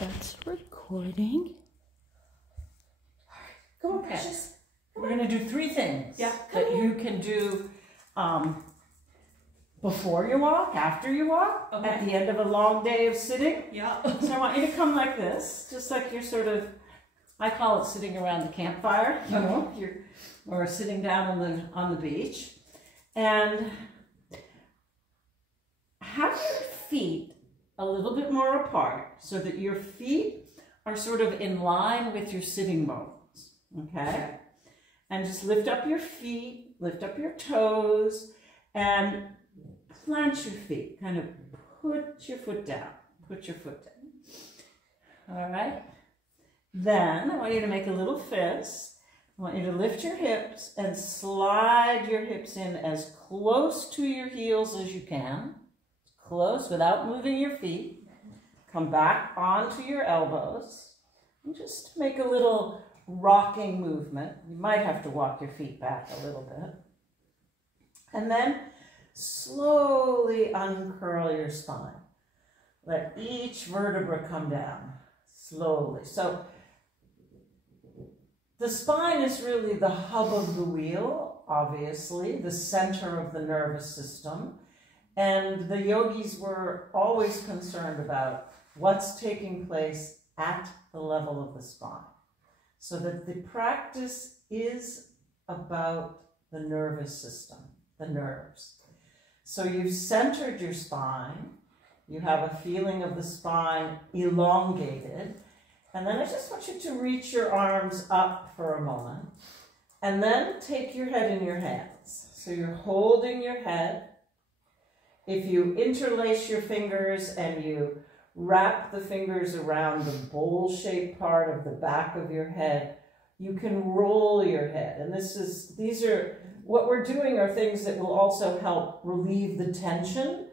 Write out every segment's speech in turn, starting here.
That's recording. Come on, Precious. We're going to do 3 things that you can do before you walk, after you walk, at the end of a long day of sitting. Yeah. So I want you to come like this, just like you're sort of, I call it sitting around the campfire, you know, or sitting down on the beach. And have your feet a little bit more apart so that your feet are sort of in line with your sitting bones, okay? And just lift up your feet, lift up your toes, and plant your feet. Kind of put your foot down, put your foot down. All right? Then I want you to make a little fist. I want you to lift your hips and slide your hips in as close to your heels as you can. Close without moving your feet. Come back onto your elbows. And just make a little rocking movement. You might have to walk your feet back a little bit. And then slowly uncurl your spine. Let each vertebra come down slowly. So the spine is really the hub of the wheel, obviously, the center of the nervous system. And the yogis were always concerned about what's taking place at the level of the spine. So that the practice is about the nervous system, the nerves. So you've centered your spine. You have a feeling of the spine elongated. And then I just want you to reach your arms up for a moment. And then take your head in your hands. So you're holding your head. If you interlace your fingers and you wrap the fingers around the bowl-shaped part of the back of your head, you can roll your head. And what we're doing are things that will also help relieve the tension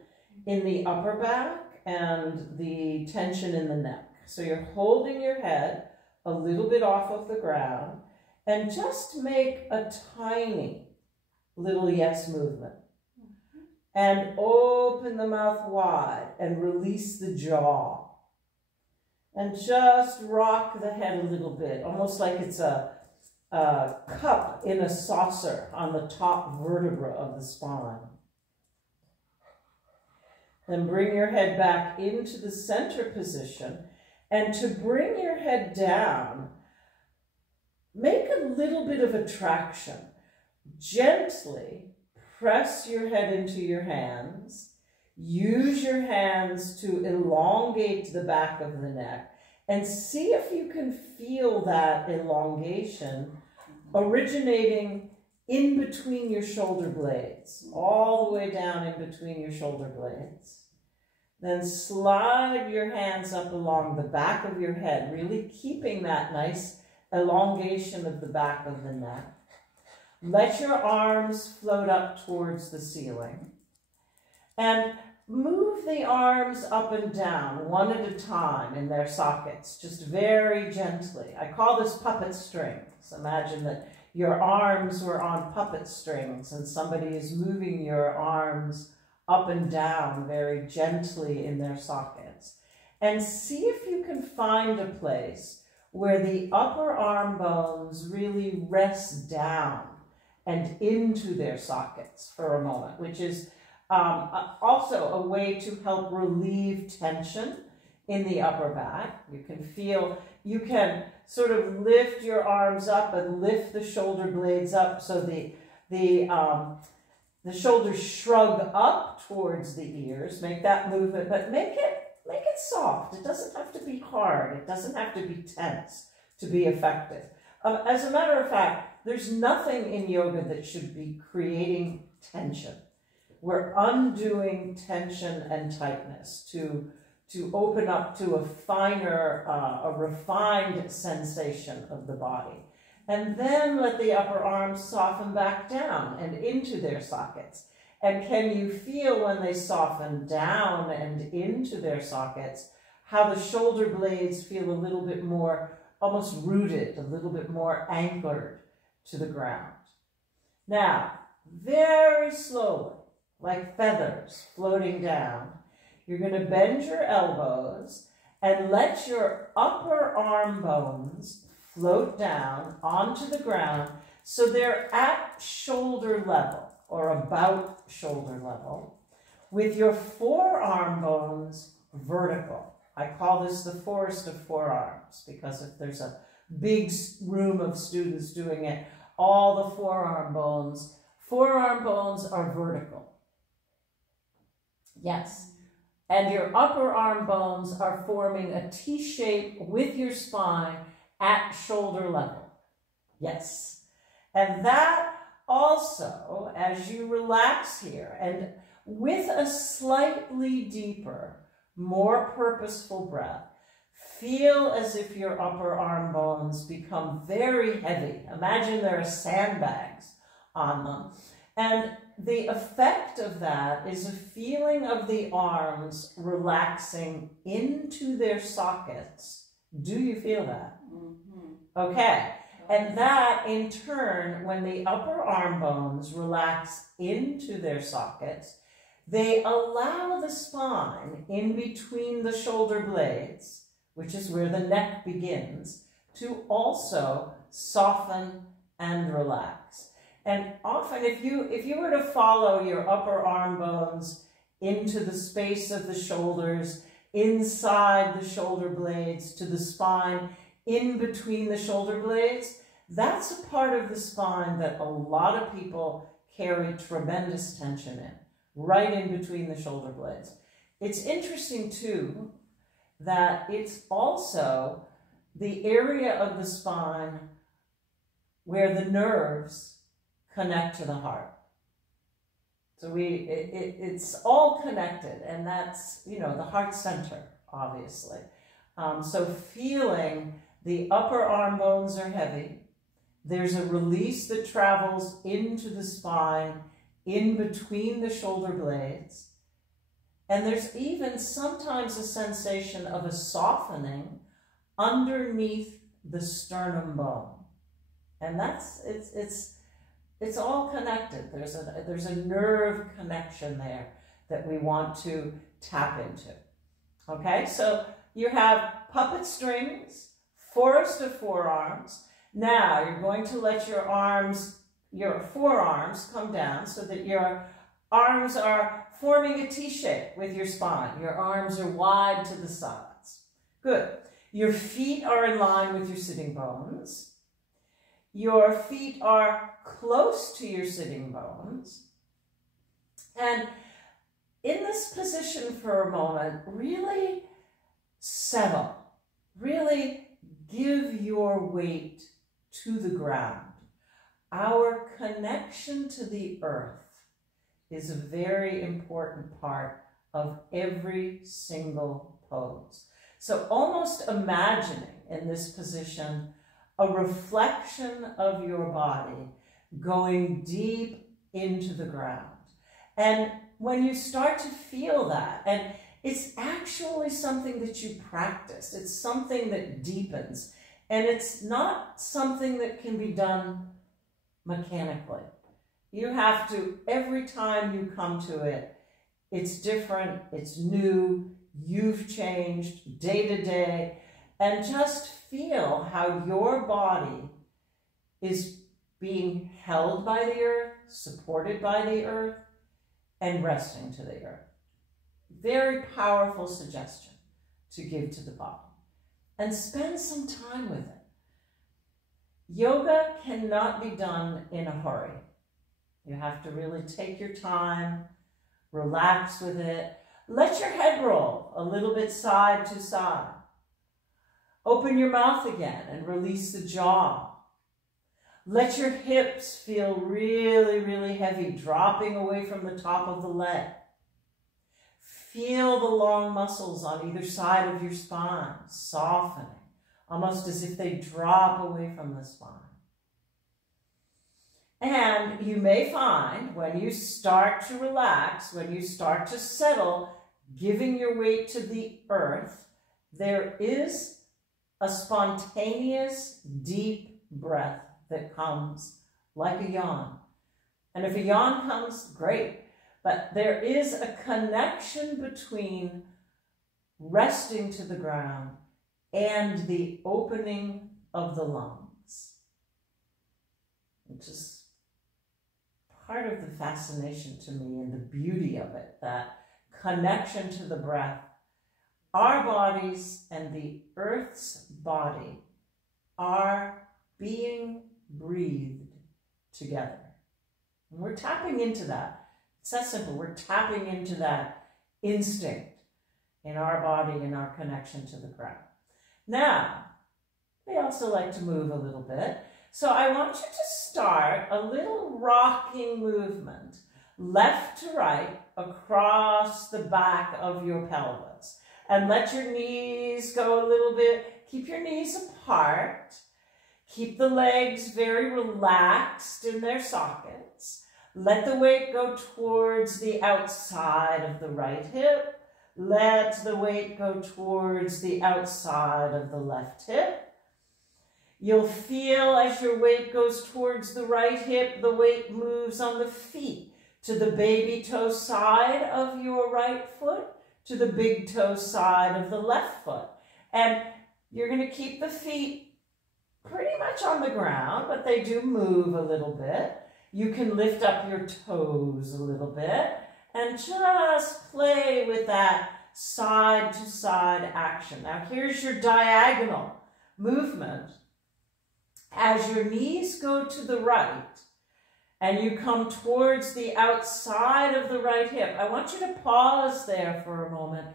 in the upper back and the tension in the neck. So you're holding your head a little bit off of the ground and just make a tiny little yes movement. And open the mouth wide and release the jaw. And just rock the head a little bit, almost like it's a cup in a saucer on the top vertebra of the spine. Then bring your head back into the center position. And to bring your head down, make a little bit of a traction. Gently press your head into your hands. Use your hands to elongate the back of the neck. And see if you can feel that elongation originating in between your shoulder blades, all the way down in between your shoulder blades. Then slide your hands up along the back of your head, really keeping that nice elongation of the back of the neck. Let your arms float up towards the ceiling. And move the arms up and down, one at a time in their sockets, just very gently. I call this puppet strings. Imagine that your arms were on puppet strings and somebody is moving your arms up and down very gently in their sockets. And see if you can find a place where the upper arm bones really rest down and into their sockets for a moment, which is also a way to help relieve tension in the upper back. You can sort of lift your arms up and lift the shoulder blades up so the shoulders shrug up towards the ears. Make that movement, but make it soft. It doesn't have to be hard. It doesn't have to be tense to be effective. As a matter of fact, there's nothing in yoga that should be creating tension. We're undoing tension and tightness to open up to a finer, a refined sensation of the body. And then let the upper arms soften back down and into their sockets. And can you feel when they soften down and into their sockets, how the shoulder blades feel a little bit more almost rooted, a little bit more anchored to the ground. Now, very slowly, like feathers floating down, you're going to bend your elbows and let your upper arm bones float down onto the ground so they're at shoulder level or about shoulder level with your forearm bones vertical. I call this the forest of forearms because if there's a big room of students doing it, all the forearm bones are vertical. Yes. And your upper arm bones are forming a T shape with your spine at shoulder level. Yes. And that also, as you relax here, and with a slightly deeper, more purposeful breath, feel as if your upper arm bones become very heavy. Imagine there are sandbags on them. And the effect of that is a feeling of the arms relaxing into their sockets. Do you feel that? Mm-hmm. Okay. And that, in turn, when the upper arm bones relax into their sockets, they allow the spine in between the shoulder blades, which is where the neck begins, to also soften and relax. And often, if you were to follow your upper arm bones into the space of the shoulders, inside the shoulder blades, to the spine, in between the shoulder blades, that's a part of the spine that a lot of people carry tremendous tension in, right in between the shoulder blades. It's interesting, too, that it's also the area of the spine where the nerves connect to the heart. So it's all connected, and that's, the heart center, obviously. So feeling the upper arm bones are heavy. There's a release that travels into the spine, in between the shoulder blades. And there's even sometimes a sensation of a softening underneath the sternum bone. And it's all connected. There's a nerve connection there that we want to tap into. Okay, so you have puppet strings, forest of forearms. Now you're going to let your forearms come down so that your arms are forming a T shape with your spine. Your arms are wide to the sides. Good. Your feet are in line with your sitting bones. Your feet are close to your sitting bones. And in this position for a moment, really settle. Really give your weight to the ground. Our connection to the earth is a very important part of every single pose. So almost imagining in this position a reflection of your body going deep into the ground. And when you start to feel that, and it's actually something that you practice, it's something that deepens, and it's not something that can be done mechanically. You have to, every time you come to it, it's different, it's new, you've changed day to day, and just feel how your body is being held by the earth, supported by the earth, and resting to the earth. Very powerful suggestion to give to the body. And spend some time with it. Yoga cannot be done in a hurry. You have to really take your time, relax with it. Let your head roll a little bit side to side. Open your mouth again and release the jaw. Let your hips feel really, really heavy, dropping away from the top of the leg. Feel the long muscles on either side of your spine, softening, almost as if they drop away from the spine. And you may find when you start to relax, when you start to settle, giving your weight to the earth, there is a spontaneous, deep breath that comes like a yawn. And if a yawn comes, great. But there is a connection between resting to the ground, and the opening of the lungs, which is part of the fascination to me and the beauty of it, that connection to the breath. Our bodies and the earth's body are being breathed together. And we're tapping into that. It's that simple. We're tapping into that instinct in our body, in our connection to the ground. Now, we also like to move a little bit. So I want you to start a little rocking movement, left to right, across the back of your pelvis. And let your knees go a little bit. Keep your knees apart. Keep the legs very relaxed in their sockets. Let the weight go towards the outside of the right hip. Let the weight go towards the outside of the left hip. You'll feel as your weight goes towards the right hip, the weight moves on the feet to the baby toe side of your right foot, to the big toe side of the left foot. And you're going to keep the feet pretty much on the ground, but they do move a little bit. You can lift up your toes a little bit and just play with that side to side action. Now here's your diagonal movement. As your knees go to the right and you come towards the outside of the right hip, I want you to pause there for a moment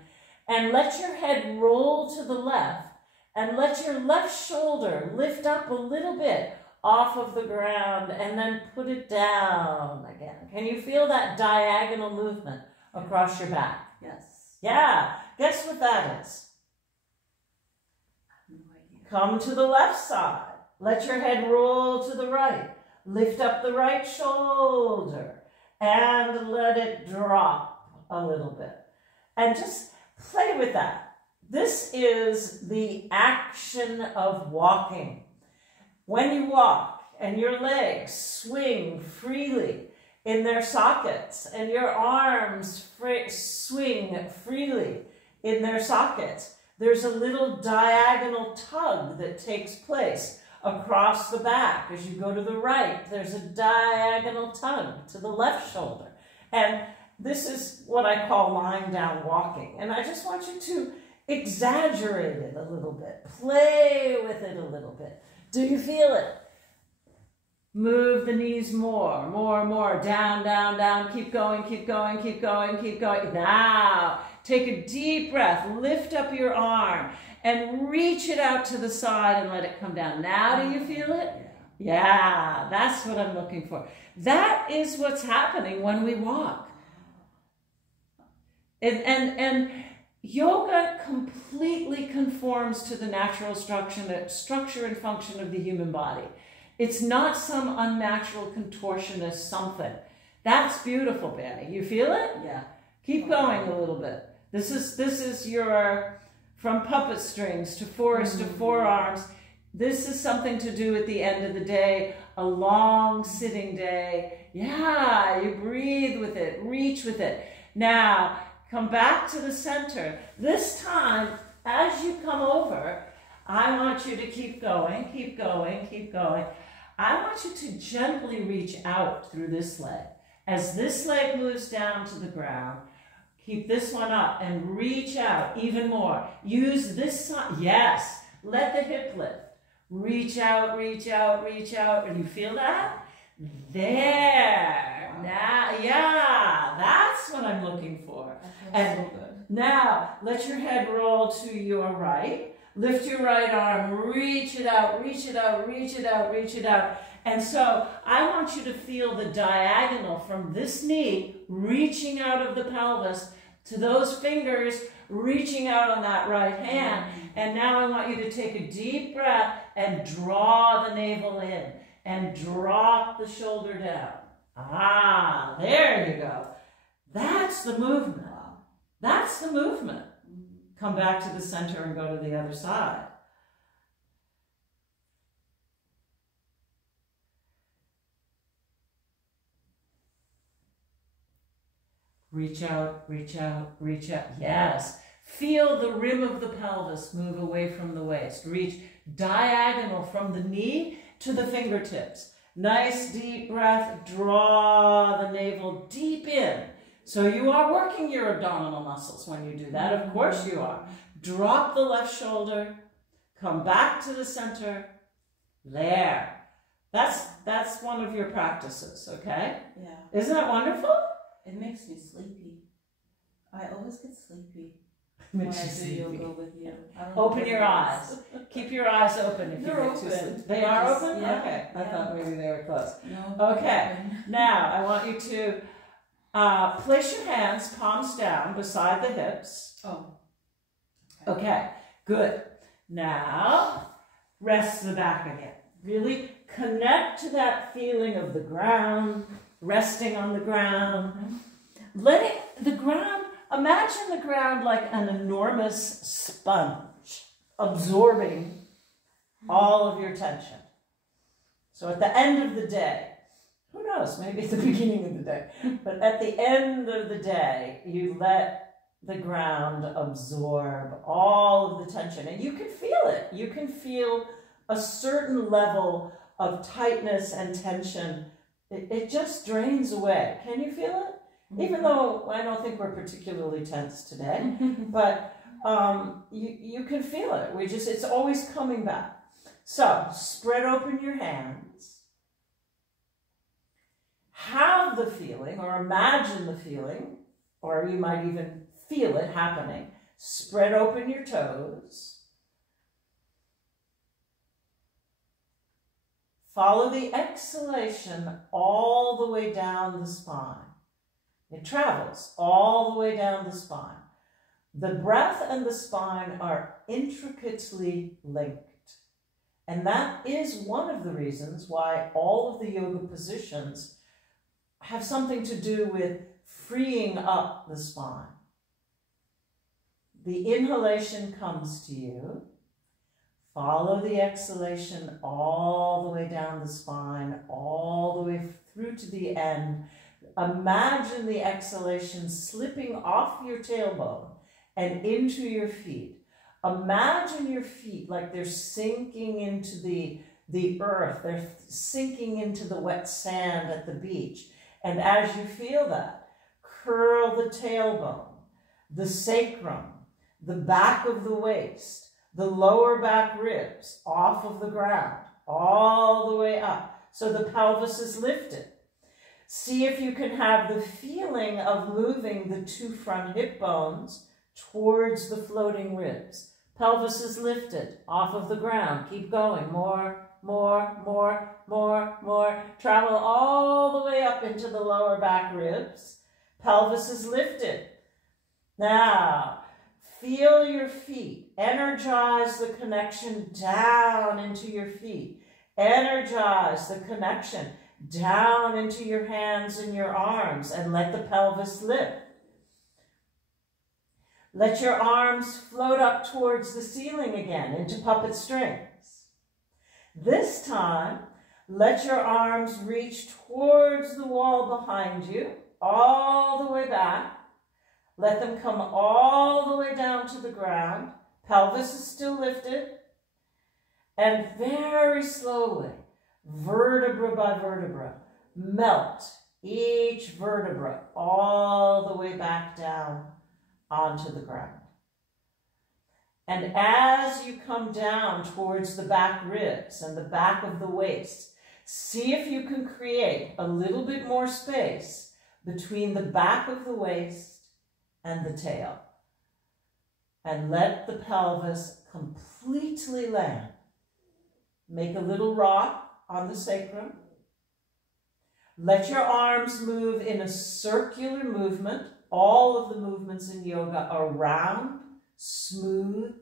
and let your head roll to the left and let your left shoulder lift up a little bit off of the ground and then put it down again. Can you feel that diagonal movement across your back? Yes. Yeah. Guess what that is? I have no idea. Come to the left side. Let your head roll to the right. Lift up the right shoulder and let it drop a little bit. And just play with that. This is the action of walking. When you walk and your legs swing freely in their sockets and your arms swing freely in their sockets, there's a little diagonal tug that takes place across the back. As you go to the right, there's a diagonal tug to the left shoulder. And this is what I call lying down walking. And I just want you to exaggerate it a little bit. Play with it a little bit. Do you feel it? Move the knees more. Down, down, down. Keep going, keep going, keep going, keep going. Now, take a deep breath. Lift up your arm and reach it out to the side and let it come down. Now, do you feel it? Yeah, that's what I'm looking for. That is what's happening when we walk. And yoga completely conforms to the natural structure and function of the human body. It's not some unnatural contortionist something. That's beautiful, Benny. You feel it? Yeah. Keep going a little bit. This is your, from puppet strings to forest to forearms. This is something to do at the end of the day, a long sitting day. Yeah, you breathe with it, reach with it. Now, come back to the center. This time, as you come over, I want you to keep going, keep going, keep going. I want you to gently reach out through this leg. As this leg moves down to the ground, keep this one up and reach out even more. Use this side. Yes, let the hip lift. Reach out, reach out, reach out. And you feel that? There. Now, yeah, that's what I'm looking for. That feels so good. Now, let your head roll to your right. Lift your right arm, reach it out, reach it out, reach it out, reach it out. And so I want you to feel the diagonal from this knee reaching out of the pelvis to those fingers reaching out on that right hand. And now I want you to take a deep breath and draw the navel in and drop the shoulder down. Ah, there you go. That's the movement. That's the movement. Come back to the center and go to the other side. Reach out, reach out, reach out. Yes. Feel the rim of the pelvis move away from the waist. Reach diagonal from the knee to the fingertips. Nice deep breath. Draw the navel deep in. So you are working your abdominal muscles when you do that. Of course you are. Drop the left shoulder. Come back to the center. There. That's one of your practices, okay? Yeah. Isn't that wonderful? It makes me sleepy. I always get sleepy Makes when you I do sleepy. yoga with you. I don't know Open what your it eyes. is. Keep your eyes open if They're you get too open. sleepy. They are Just- open? yeah, Okay. I yeah. thought maybe they were closed. No. Okay. open. Now, I want you to place your hands, palms down, beside the hips. Oh. Okay, good. Now, rest the back again. Really connect to that feeling of the ground, resting on the ground. Letting the ground, imagine the ground like an enormous sponge, absorbing all of your tension. So at the end of the day, who knows, maybe at the beginning of the day, but at the end of the day, you let the ground absorb all of the tension. And you can feel it. You can feel a certain level of tightness and tension. It just drains away. Can you feel it? Even though I don't think we're particularly tense today, but you can feel it. It's always coming back. So spread open your hands. Have the feeling, or imagine the feeling, or you might even feel it happening. Spread open your toes. Follow the exhalation all the way down the spine. It travels all the way down the spine. The breath and the spine are intricately linked. And that is one of the reasons why all of the yoga positions have something to do with freeing up the spine. The inhalation comes to you. Follow the exhalation all the way down the spine, all the way through to the end. Imagine the exhalation slipping off your tailbone and into your feet. Imagine your feet like they're sinking into the earth. They're sinking into the wet sand at the beach. And as you feel that, curl the tailbone, the sacrum, the back of the waist, the lower back ribs off of the ground, all the way up. So the pelvis is lifted. See if you can have the feeling of moving the two front hip bones towards the floating ribs. Pelvis is lifted off of the ground. Keep going. More, more, more, more, more. Travel all the way up into the lower back ribs. Pelvis is lifted. Now, feel your feet. Energize the connection down into your feet. Energize the connection down into your hands and your arms, and let the pelvis lift. Let your arms float up towards the ceiling again into puppet strings. This time, let your arms reach towards the wall behind you, all the way back. Let them come all the way down to the ground. Pelvis is still lifted. And very slowly, vertebra by vertebra, melt each vertebra all the way back down onto the ground. And as you come down towards the back ribs and the back of the waist, see if you can create a little bit more space between the back of the waist and the tail. And let the pelvis completely land. Make a little rock on the sacrum. Let your arms move in a circular movement. All of the movements in yoga are round, smooth,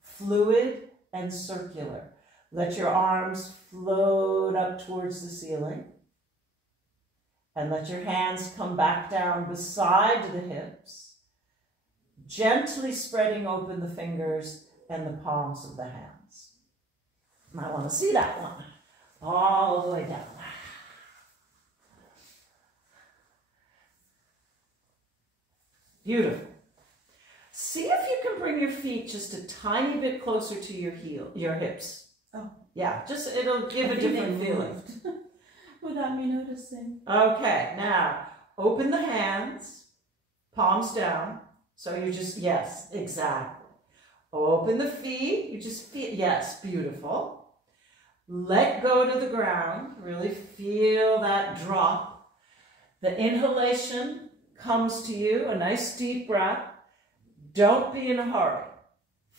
fluid, and circular. Let your arms float up towards the ceiling. And let your hands come back down beside the hips, gently spreading open the fingers and the palms of the hands. I want to see that one. All the way down. Beautiful. See if you can bring your feet just a tiny bit closer to your hips. Oh. Yeah, just it'll give a different feeling. Without me noticing. Okay, now open the hands, palms down. So you just, yes, exactly. Open the feet, you just feel, yes, beautiful. Let go to the ground, really feel that drop. The inhalation comes to you, a nice deep breath. Don't be in a hurry.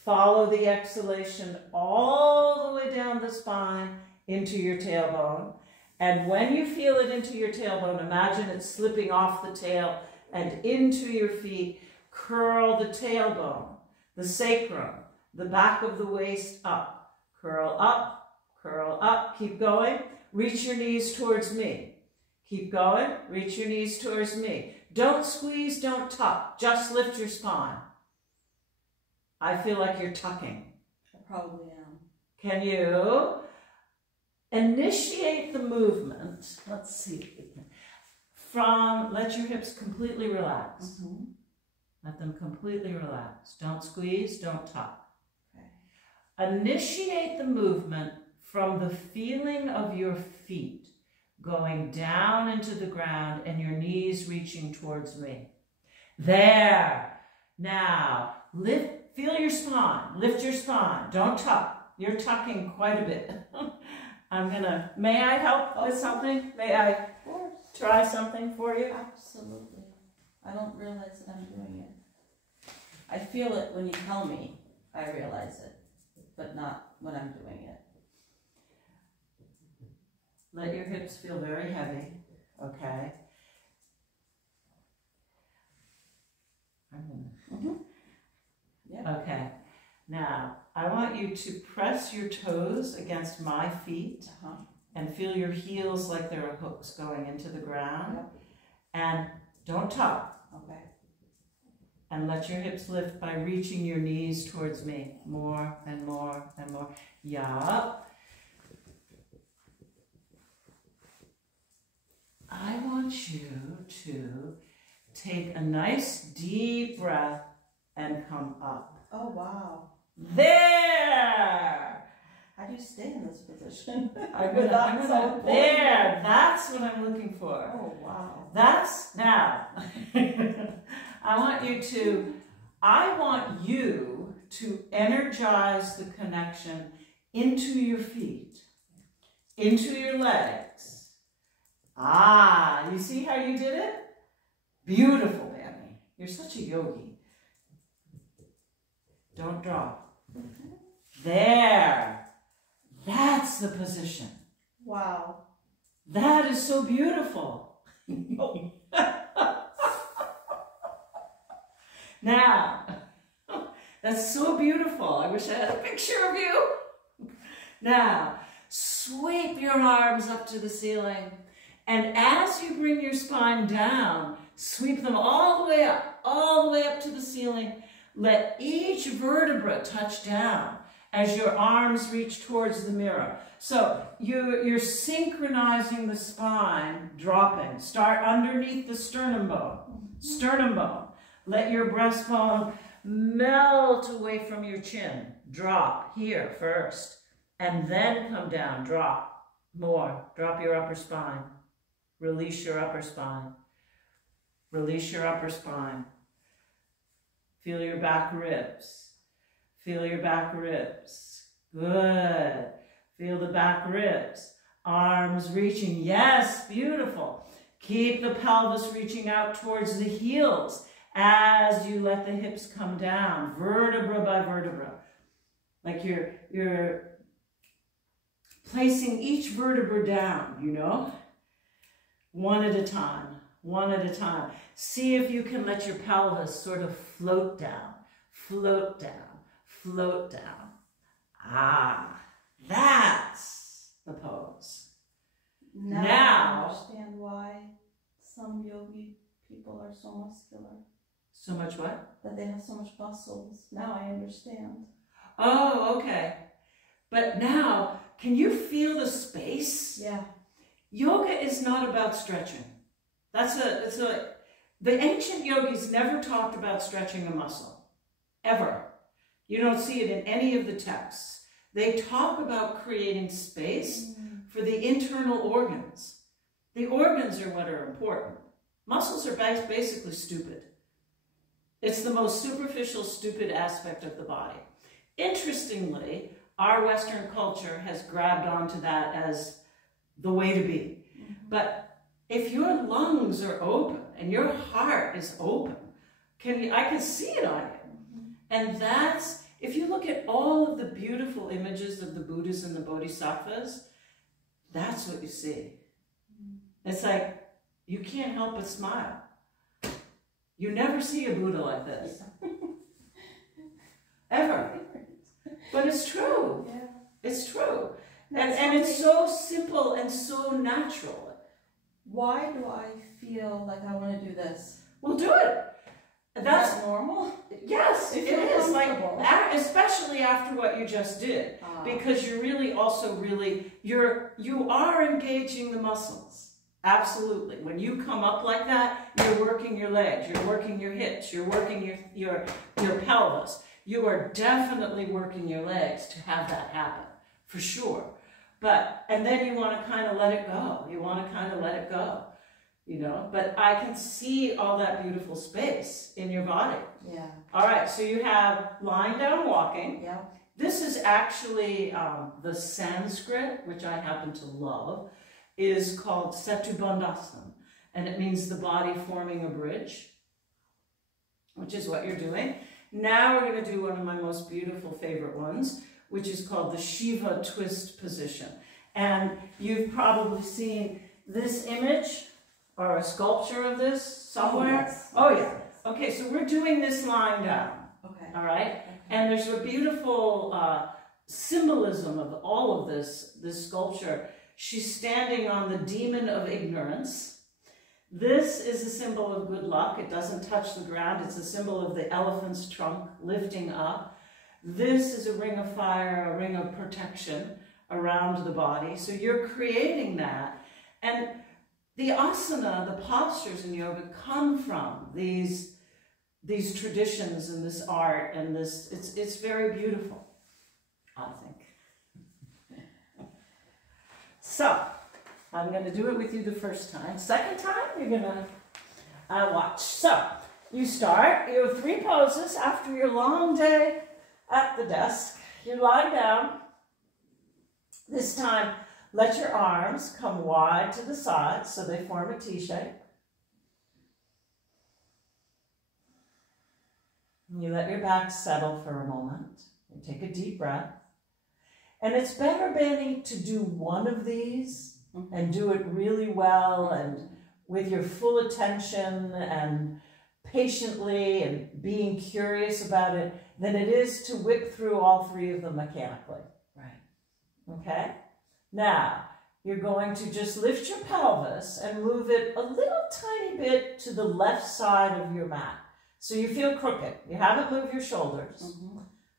Follow the exhalation all the way down the spine into your tailbone. And when you feel it into your tailbone, imagine it slipping off the tail and into your feet. Curl the tailbone, the sacrum, the back of the waist up. Curl up, keep going. Reach your knees towards me. Keep going, reach your knees towards me. Don't squeeze, don't tuck, just lift your spine. I feel like you're tucking. I probably am. Can you initiate the movement? Let's see. Let your hips completely relax. Mm-hmm. Let them completely relax. Don't squeeze, don't tuck. Okay. Initiate the movement from the feeling of your feet going down into the ground and your knees reaching towards me. There. Now, feel your spine. Lift your spine. Don't tuck. You're tucking quite a bit. May I help with something? May I try something for you? Absolutely. I don't realize that I'm doing it. I feel it when you tell me I realize it, but not when I'm doing it. Let your hips feel very heavy, okay? Mm-hmm. Yep. Okay. Now, I want you to press your toes against my feet and feel your heels like there are hooks going into the ground. Yep. And don't tuck. Okay. And let your hips lift by reaching your knees towards me. More and more and more. Yup. I want you to take a nice deep breath and come up. Oh, wow. There! How do you stay in this position? There, that's what I'm looking for. Oh, wow. Now, I want you to energize the connection into your feet, into your legs. Ah, you see how you did it? Beautiful, Annie. You're such a yogi. Don't drop. Mm-hmm. There. That's the position. Wow. That is so beautiful. Oh. Now, that's so beautiful. I wish I had a picture of you. Now, sweep your arms up to the ceiling. And as you bring your spine down, sweep them all the way up to the ceiling. Let each vertebra touch down as your arms reach towards the mirror. So you're synchronizing the spine, dropping. Start underneath the sternum bone. Sternum bone. Let your breastbone melt away from your chin. Drop here first. And then come down. Drop. More. Drop your upper spine. Release your upper spine. Release your upper spine. Feel your back ribs. Feel your back ribs. Good. Feel the back ribs. Arms reaching. Yes, beautiful. Keep the pelvis reaching out towards the heels as you let the hips come down, vertebra by vertebra. Like you're placing each vertebra down, you know? One at a time, one at a time. See if you can let your pelvis sort of float down, float down, float down. Ah, that's the pose. Now I understand why some yogi people are so muscular. So much what? That they have so much muscles. Now I understand. Oh, okay. But now, can you feel the space? Yeah. Yoga is not about stretching. The ancient yogis never talked about stretching a muscle. ever. You don't see it in any of the texts. They talk about creating space for the internal organs. The organs are what are important. Muscles are basically stupid. It's the most superficial, stupid aspect of the body. Interestingly, our Western culture has grabbed onto that as the way to be. But if your lungs are open and your heart is open, I can see it on you. And that's, if you look at all of the beautiful images of the Buddhas and the Bodhisattvas, that's what you see. It's like, you can't help but smile. You never see a Buddha like this. Ever. But it's true. Yeah. It's true. And it's so simple and so natural. Why do I feel like I want to do this? Well, do it. That's normal? Yes, it is. Like, especially after what you just did. Because you're really also you are engaging the muscles. Absolutely. When you come up like that, you're working your legs, you're working your hips, you're working your pelvis. You are definitely working your legs to have that happen, for sure. And then you want to kind of let it go. You want to kind of let it go, you know. But I can see all that beautiful space in your body. Yeah. All right, so you have lying down walking. Yeah. This is actually the Sanskrit, which I happen to love, is called Setubandhasana. And it means the body forming a bridge, which is what you're doing. Now we're going to do one of my most beautiful favorite ones, which is called the Shiva twist position. And you've probably seen this image or a sculpture of this somewhere. Yes. Oh, yeah. Okay, so we're doing this lying down. Okay. All right? Okay. And there's a beautiful symbolism of all of this sculpture. She's standing on the demon of ignorance. This is a symbol of good luck. It doesn't touch the ground. It's a symbol of the elephant's trunk lifting up. This is a ring of fire, a ring of protection around the body. So you're creating that. And the asana, the postures in yoga come from these traditions and this art and this, it's very beautiful, I think. So, I'm going to do it with you the first time. Second time, you're going to watch. So, you start. You have 3 poses after your long day at the desk. You lie down. This time, let your arms come wide to the sides so they form a T shape. You let your back settle for a moment. You take a deep breath. And it's better, Benny, to do one of these and do it really well and with your full attention and patiently and being curious about it than it is to whip through all 3 of them mechanically. Right. Okay? Now, you're going to just lift your pelvis and move it a little tiny bit to the left side of your mat. So you feel crooked. You haven't moved your shoulders.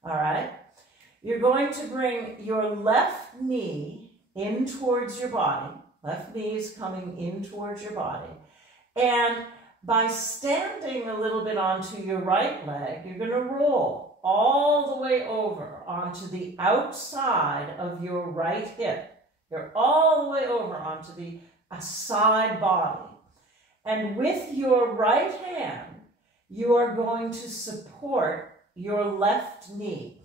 All right? You're going to bring your left knee in towards your body. Left knee is coming in towards your body. And by standing a little bit onto your right leg, you're going to roll all the way over onto the outside of your right hip. You're all the way over onto the side body. And with your right hand, you are going to support your left knee.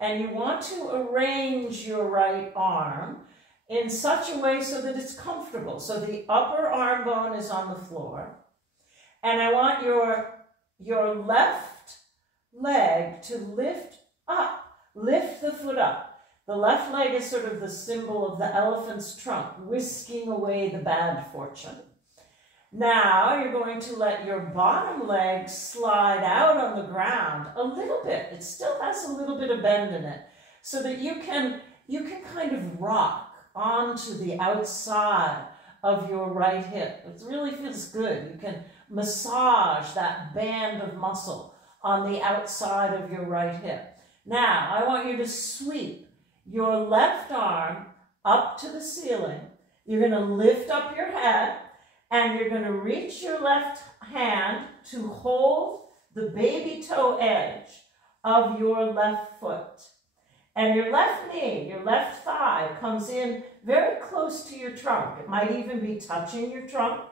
And you want to arrange your right arm in such a way so that it's comfortable. So the upper arm bone is on the floor. And I want your left leg to lift up, lift the foot up. The left leg is sort of the symbol of the elephant's trunk, whisking away the bad fortune. Now you're going to let your bottom leg slide out on the ground a little bit. It still has a little bit of bend in it, so that you can kind of rock onto the outside of your right hip. It really feels good. You can massage that band of muscle on the outside of your right hip. Now, I want you to sweep your left arm up to the ceiling. You're going to lift up your head, and you're going to reach your left hand to hold the baby toe edge of your left foot. And your left knee, your left thigh comes in very close to your trunk. It might even be touching your trunk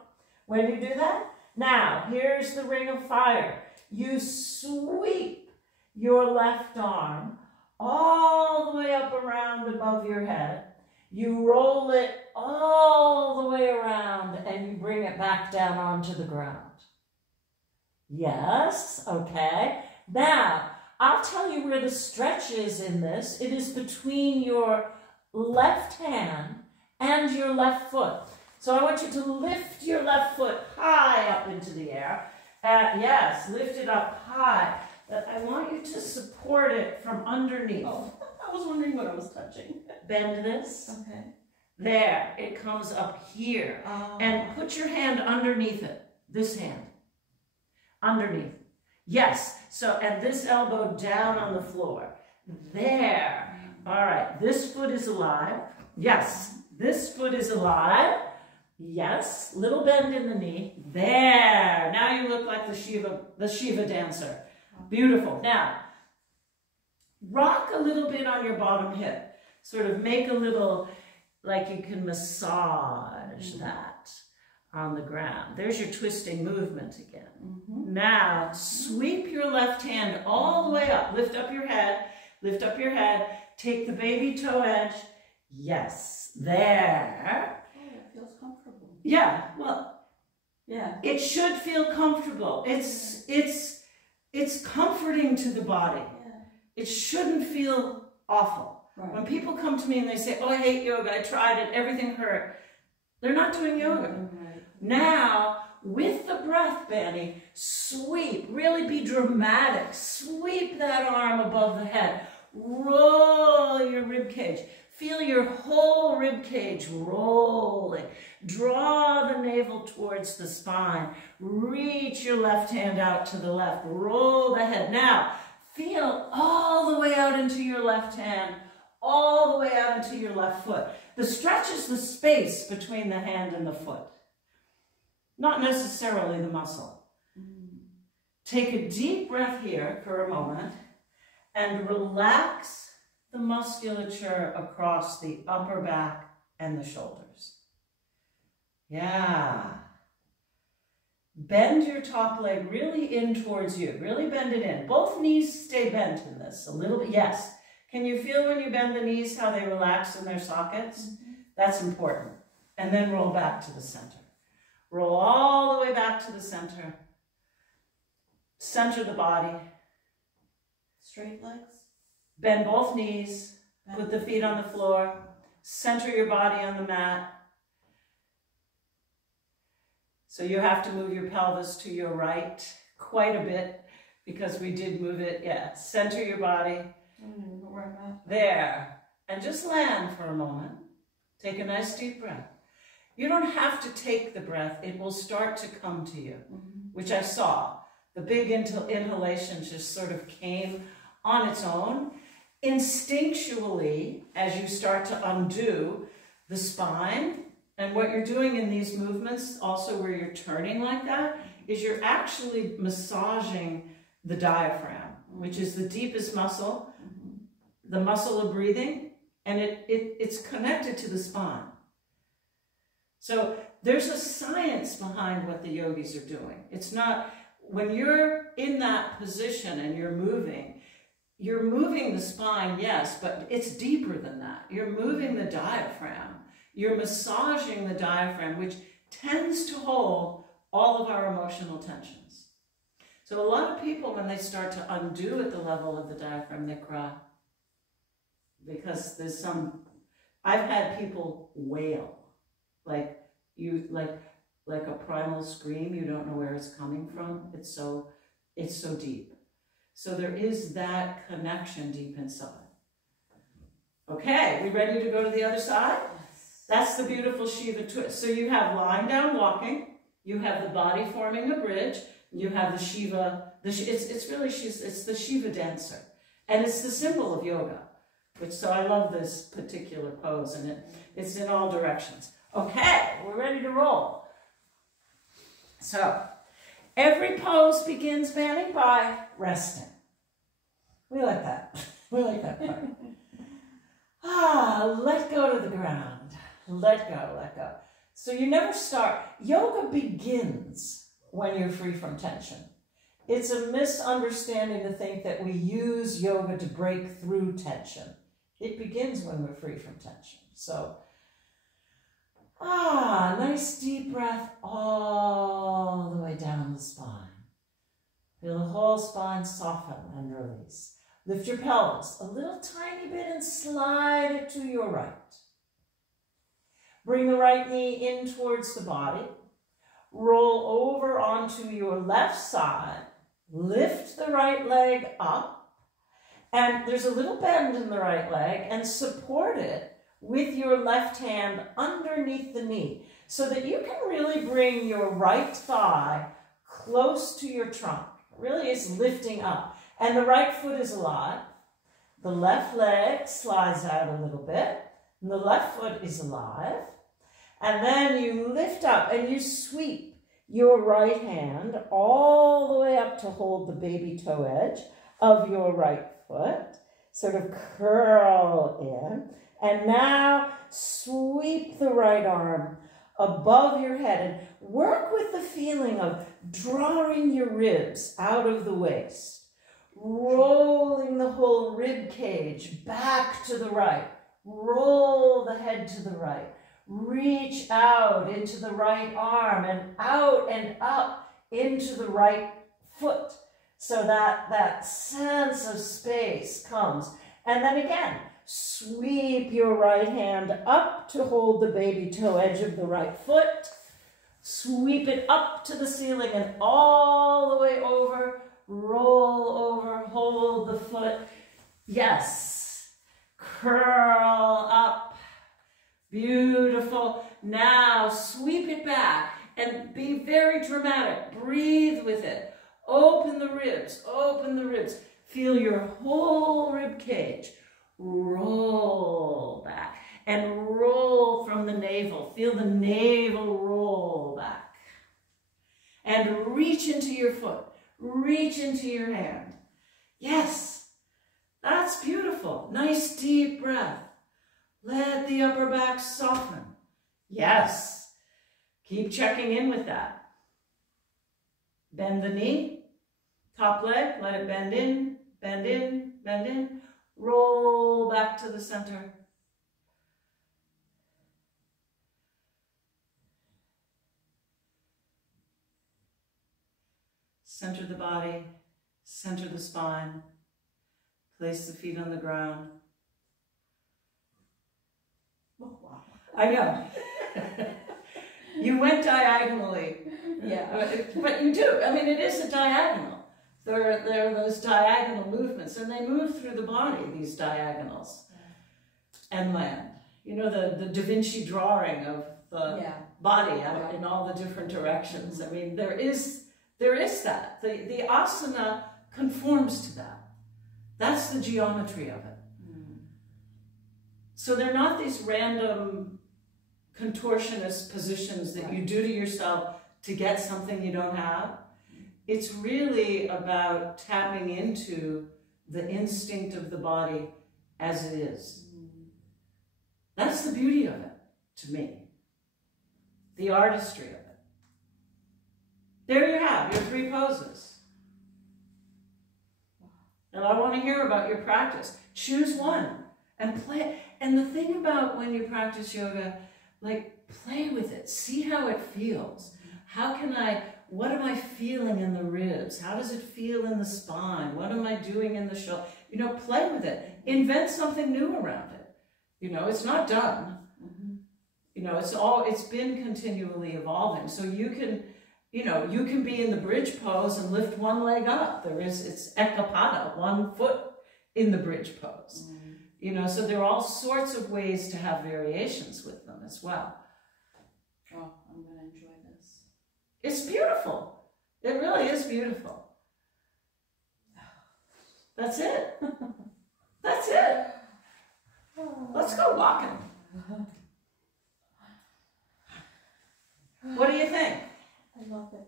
when you do that. Now, here's the ring of fire. You sweep your left arm all the way up around above your head. You roll it all the way around and you bring it back down onto the ground. Yes, okay. Now, I'll tell you where the stretch is in this. It is between your left hand and your left foot. So I want you to lift your left foot high up into the air. Yes, lift it up high. But I want you to support it from underneath. Oh, I was wondering what I was touching. Bend this. Okay. There, it comes up here. Oh. And put your hand underneath it. This hand. Underneath. Yes. So, and this elbow down on the floor. There. All right. This foot is alive. Yes. This foot is alive. Yes. Little bend in the knee. There. Now you look like the Shiva dancer. Beautiful. Now, rock a little bit on your bottom hip. Sort of make a little, like you can massage that on the ground. There's your twisting movement again. Now, sweep your left hand all the way up. Lift up your head. Lift up your head. Take the baby toe edge. Yes. There. Oh, it feels comfortable. Yeah. Well, yeah. It should feel comfortable. It's comforting to the body. Yeah. It shouldn't feel awful. Right. When people come to me and they say, oh, I hate yoga, I tried it, everything hurt. They're not doing yoga. Right. Now, with the breath, Benny, sweep, really be dramatic. Sweep that arm above the head. Roll your rib cage. Feel your whole rib cage rolling. Draw the navel towards the spine. Reach your left hand out to the left. Roll the head. Now, feel all the way out into your left hand, all the way out into your left foot. The stretch is the space between the hand and the foot, not necessarily the muscle. Take a deep breath here for a moment and relax the musculature across the upper back and the shoulders. Yeah. Bend your top leg really in towards you. Really bend it in. Both knees stay bent in this a little bit. Yes. Can you feel when you bend the knees how they relax in their sockets? That's important. And then roll back to the center. Roll all the way back to the center. Center the body. Straight legs. Bend both knees. Put the feet on the floor. Center your body on the mat. So you have to move your pelvis to your right quite a bit because we did move it. Yeah, center your body. Where I'm at. There. And just land for a moment. Take a nice deep breath. You don't have to take the breath. It will start to come to you, which I saw. The big inhalation just sort of came on its own. Instinctually, as you start to undo the spine, and what you're doing in these movements, also where you're turning like that, is you're actually massaging the diaphragm, which is the deepest muscle, the muscle of breathing, and it's connected to the spine. So there's a science behind what the yogis are doing. It's not, when you're in that position and you're moving the spine, yes, but it's deeper than that. You're moving the diaphragm. You're massaging the diaphragm, which tends to hold all of our emotional tensions. So a lot of people, when they start to undo at the level of the diaphragm, they cry. Because there's I've had people wail, like a primal scream, you don't know where it's coming from. It's so deep. So there is that connection deep inside. Okay, we ready to go to the other side? Yes. That's the beautiful Shiva twist. So you have lying down walking, you have the body forming a bridge, you have the Shiva, it's the Shiva dancer. And it's the symbol of yoga. So I love this particular pose, and it's in all directions. Okay, we're ready to roll. So every pose begins, Manny, by resting. We like that part. Let go to the ground. Let go, let go. So you never start. Yoga begins when you're free from tension. It's a misunderstanding to think that we use yoga to break through tension. It begins when we're free from tension. So, nice deep breath all the way down the spine. Feel the whole spine soften and release. Lift your pelvis a little tiny bit and slide it to your right. Bring the right knee in towards the body. Roll over onto your left side. Lift the right leg up. And there's a little bend in the right leg, and support it with your left hand underneath the knee so that you can really bring your right thigh close to your trunk. Really is lifting up. And the right foot is alive. The left leg slides out a little bit. And the left foot is alive. And then you lift up and you sweep your right hand all the way up to hold the baby toe edge of your right foot. Sort of curl in. And now sweep the right arm above your head and work with the feeling of drawing your ribs out of the waist. Rolling the whole rib cage back to the right. Roll the head to the right. Reach out into the right arm and out and up into the right foot so that that sense of space comes. And then again, sweep your right hand up to hold the baby toe edge of the right foot. Sweep it up to the ceiling and all the way over. Roll over, hold the foot. Yes. Curl up. Beautiful. Now sweep it back and be very dramatic. Breathe with it. Open the ribs. Open the ribs. Feel your whole rib cage. Roll back and roll from the navel. Feel the navel roll back. And reach into your foot. Reach into your hand. Yes, that's beautiful. Nice deep breath. Let the upper back soften. Yes. Keep checking in with that. Bend the knee. Top leg, let it bend in, bend in, bend in. Roll back to the center. Center the body, center the spine. Place the feet on the ground. Oh, wow. I know. You went diagonally. Yeah. But you do. I mean, it is a diagonal. There are those diagonal movements, and they move through the body, these diagonals, and land. You know, the Da Vinci drawing of the body out in all the different directions. I mean, there is that. The asana conforms to that. That's the geometry of it. So they're not these random contortionist positions that you do to yourself to get something you don't have. It's really about tapping into the instinct of the body as it is. That's the beauty of it, to me. The artistry of it. There you have your 3 poses. And I want to hear about your practice. Choose one and play. And the thing about when you practice yoga, like, play with it. See how it feels. What am I feeling in the ribs? How does it feel in the spine? What am I doing in the shoulder? You know, play with it. Invent something new around it. You know, it's not done. You know, it's been continually evolving. So you can be in the bridge pose and lift one leg up. It's ekapada, 1 foot in the bridge pose. You know, so there are all sorts of ways to have variations with them as well. Oh, I'm going to enjoy this. It's beautiful. It really is beautiful. That's it. That's it. Let's go walking. What do you think? I love it.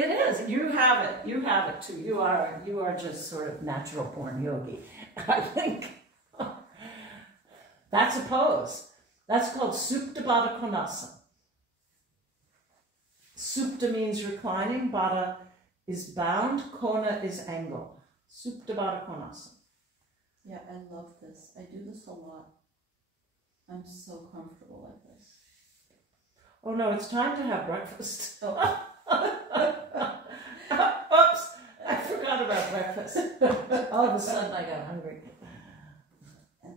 It is. You have it. You have it too. You are just sort of natural born yogi. I think that's a pose. That's called Supta Baddha Konasana. Supta means reclining. Baddha is bound. Kona is angle. Supta Baddha Konasana. Yeah, I love this. I do this a lot. I'm so comfortable like this. Oh no, it's time to have breakfast. Oops, I forgot about breakfast. All of a sudden I got hungry. And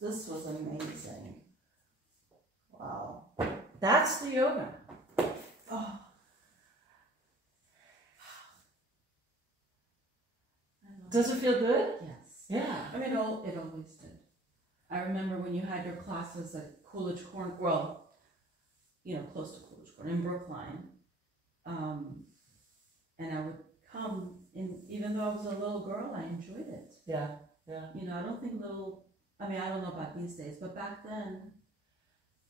this was amazing. Wow. That's the yoga. Oh. Does it feel good? Yes. Yeah. I mean, it always did. I remember when you had your classes at Coolidge Corner, well, you know, close to Coolidge Corner in Brookline. And I would come, and even though I was a little girl, I enjoyed it. Yeah, yeah. You know, I don't think I don't know about these days, but back then,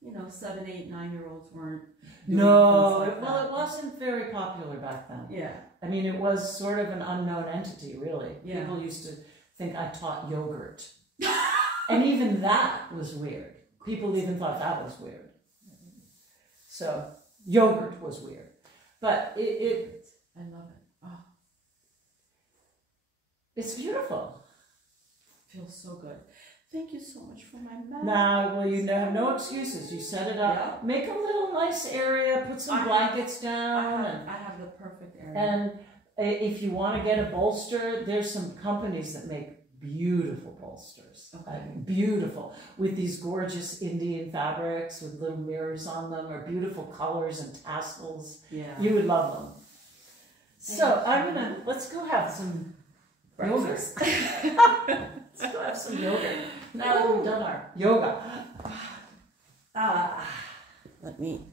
you know, 7, 8, 9-year-olds weren't doing No, things like well, that. it wasn't very popular back then. Yeah. I mean, it was sort of an unknown entity, really. Yeah. People used to think I taught yogurt. And even that was weird. People even thought that was weird. So, yogurt was weird. But I love it. Oh, it's beautiful. feels so good. Thank you so much for my mat. Now, well, you have no excuses. You set it up. Yeah. Make a little nice area. Put some blankets down. I have the perfect area. And if you want to get a bolster, there's some companies that make beautiful bolsters. Okay. I mean, beautiful. With these gorgeous Indian fabrics with little mirrors on them, or beautiful colors and tassels. Yeah. You would love them. So let's go have some Breakfast. yogurt. Let's go have some yogurt. Now that we've done our yoga. Let me